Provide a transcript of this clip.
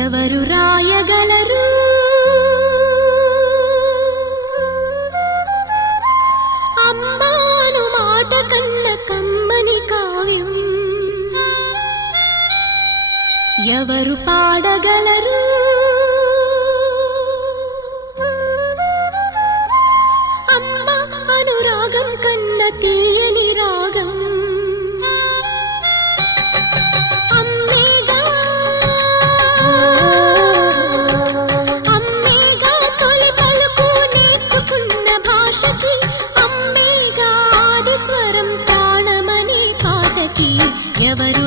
ఎవరు రాయగలరు అమ్మాను మాట కన్న కమ్మని కావ్యం ఎవరు పాడగలరు అమ్మ అనురాగం కన్న తీయని రాగం అమ్మేగా తొలి పలుకు నేర్చుకున్న భాషకి అమ్మేగా ఆది స్వరం ప్రాణమనే పాటకి ఎవరు